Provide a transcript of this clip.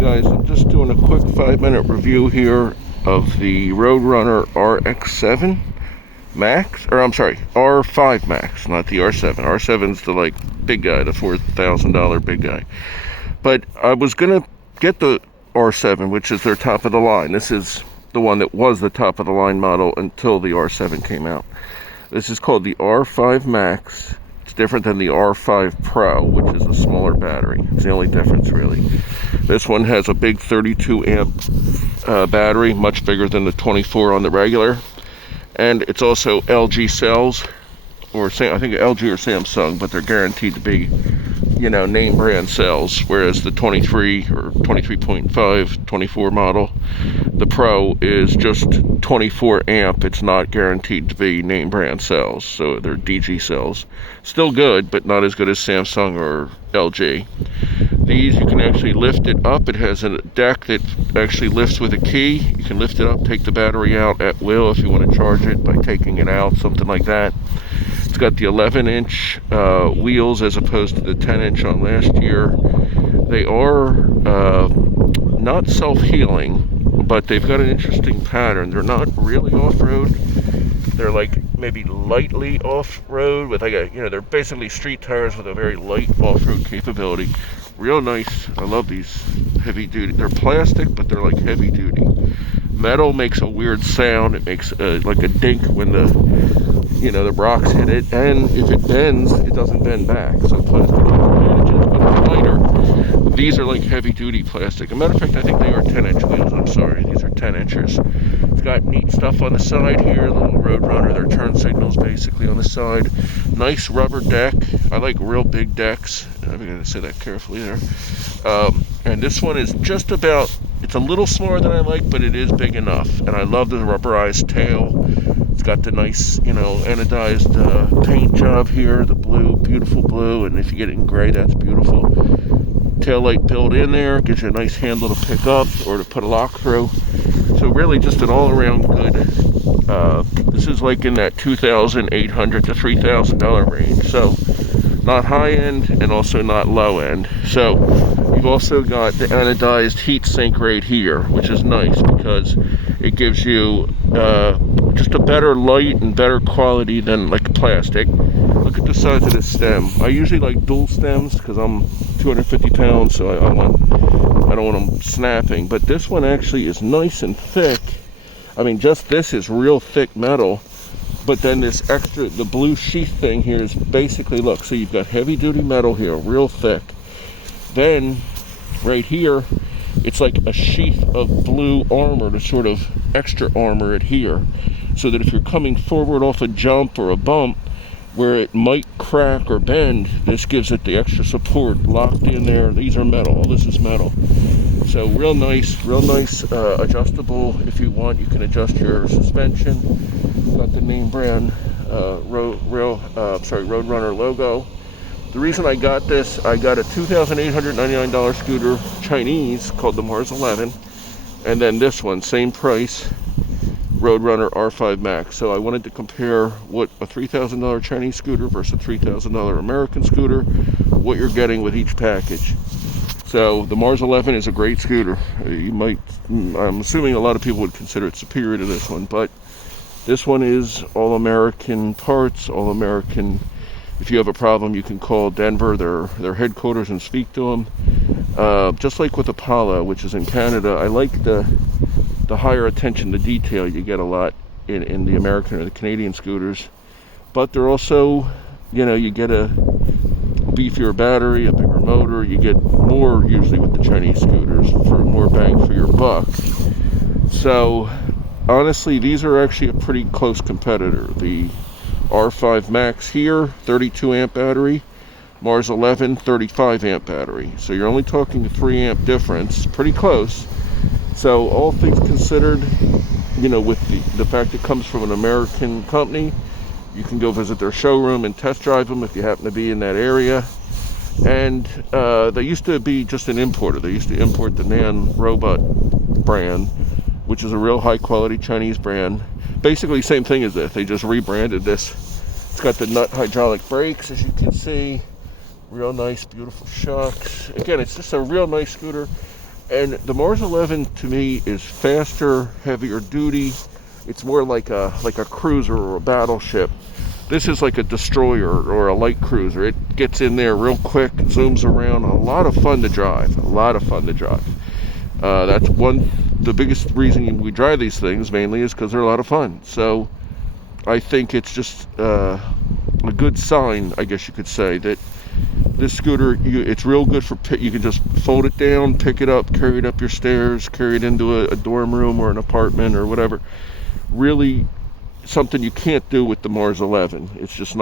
guys, I'm just doing a quick 5-minute review here of the Roadrunner RX7 Max, or I'm sorry, R5 Max, not the R7. R7's the big guy, the $4,000 big guy. But I was gonna get the R7, which is their top of the line. This is the one that was the top of the line model until the R7 came out. This is called the R5 Max. It's different than the R5 Pro, which is a smaller battery. It's the only difference, really. This one has a big 32 amp battery, much bigger than the 24 on the regular. And it's also LG cells, or I think LG or Samsung, but they're guaranteed to be, name brand cells, whereas the 23 or 23.5 24 model, the Pro, is just 24 amp. It's not guaranteed to be name brand cells, so they're DG cells. Still good, but not as good as Samsung or LG. These, you can actually lift it up. It has a deck that actually lifts with a key. You can lift it up, take the battery out at will if you want to charge it by taking it out, something like that. It's got the 11-inch wheels as opposed to the 10-inch on last year. They are not self-healing, but they've got an interesting pattern. They're not really off-road. They're maybe lightly off-road with they're basically street tires with a very light off-road capability. Real nice. I love these heavy duty. They're plastic, but they're heavy duty. Metal makes a weird sound. It makes like a dink when the rocks hit it, and if it bends, it doesn't bend back. So plastic advantages, but it's lighter. These are heavy duty plastic. As a matter of fact, I think they are 10-inch wheels. I'm sorry, these are 10 inches. It's got neat stuff on the side here, a little Roadrunner, their turn signals basically on the side. Nice rubber deck. I like real big decks. I'm going to say that carefully there. And this one is just about, it's a little smaller than I like, but it is big enough. And I love the rubberized tail. It's got the nice, anodized paint job here, the blue, beautiful blue, and if you get it in gray, that's beautiful. Tail light built in there, gives you a nice handle to pick up or to put a lock through. So really just an all-around good, this is in that $2,800 to $3,000 range. So not high-end and also not low-end. So you've also got the anodized heat sink right here, which is nice because it gives you just a better light and better quality than plastic. Look at the size of this stem. I usually like dual stems because I'm 250 pounds, so I don't want them snapping. But this one actually is nice and thick. I mean, just this is real thick metal. But then this extra, the blue sheath thing here is basically, look, so you've got heavy duty metal here, real thick. Then right here, it's like a sheath of blue armor to sort of extra armor it here, so that if you're coming forward off a jump or a bump where it might crack or bend, this gives it the extra support locked in there. These are metal. All this is metal. So real nice adjustable. If you want, you can adjust your suspension. Got the name brand Roadrunner logo. The reason I got this, I got a $2,899 scooter, Chinese, called the Mars 11, and then this one, same price, Roadrunner R5 Max. So I wanted to compare what a $3,000 Chinese scooter versus a $3,000 American scooter, what you're getting with each package. So the Mars 11 is a great scooter. I'm assuming a lot of people would consider it superior to this one, but this one is all American parts, all American. If you have a problem, you can call Denver, their headquarters, and speak to them. Just like with Apollo, which is in Canada, I like the higher attention to detail you get a lot in the American or the Canadian scooters. But they're also, you get a beefier battery, a bigger motor. You get more usually with the Chinese scooters for more bang for your buck. So honestly, these are actually a pretty close competitor. The R5 Max here, 32 amp battery. Mars 11, 35 amp battery. So you're only talking a 3 amp difference, pretty close. So all things considered, with the fact it comes from an American company, you can go visit their showroom and test drive them if you happen to be in that area. And they used to be just an importer. They used to import the Nan Robot brand, which is a real high quality Chinese brand. Basically same thing as this. They just rebranded this. It's got the nut hydraulic brakes, as you can see. Real nice, beautiful shocks. Again, it's just a real nice scooter. And the Mars 11 to me is faster, heavier duty. It's more like a cruiser or a battleship. This is like a destroyer or a light cruiser. It gets in there real quick, zooms around. A lot of fun to drive. A lot of fun to drive. That's the biggest reason we drive these things mainly is because they're a lot of fun. So I think it's just a good sign, I guess you could say, that this scooter, it's real good for, you can just fold it down, pick it up, carry it up your stairs, carry it into a dorm room or an apartment or whatever. Really something you can't do with the Mars 11. It's just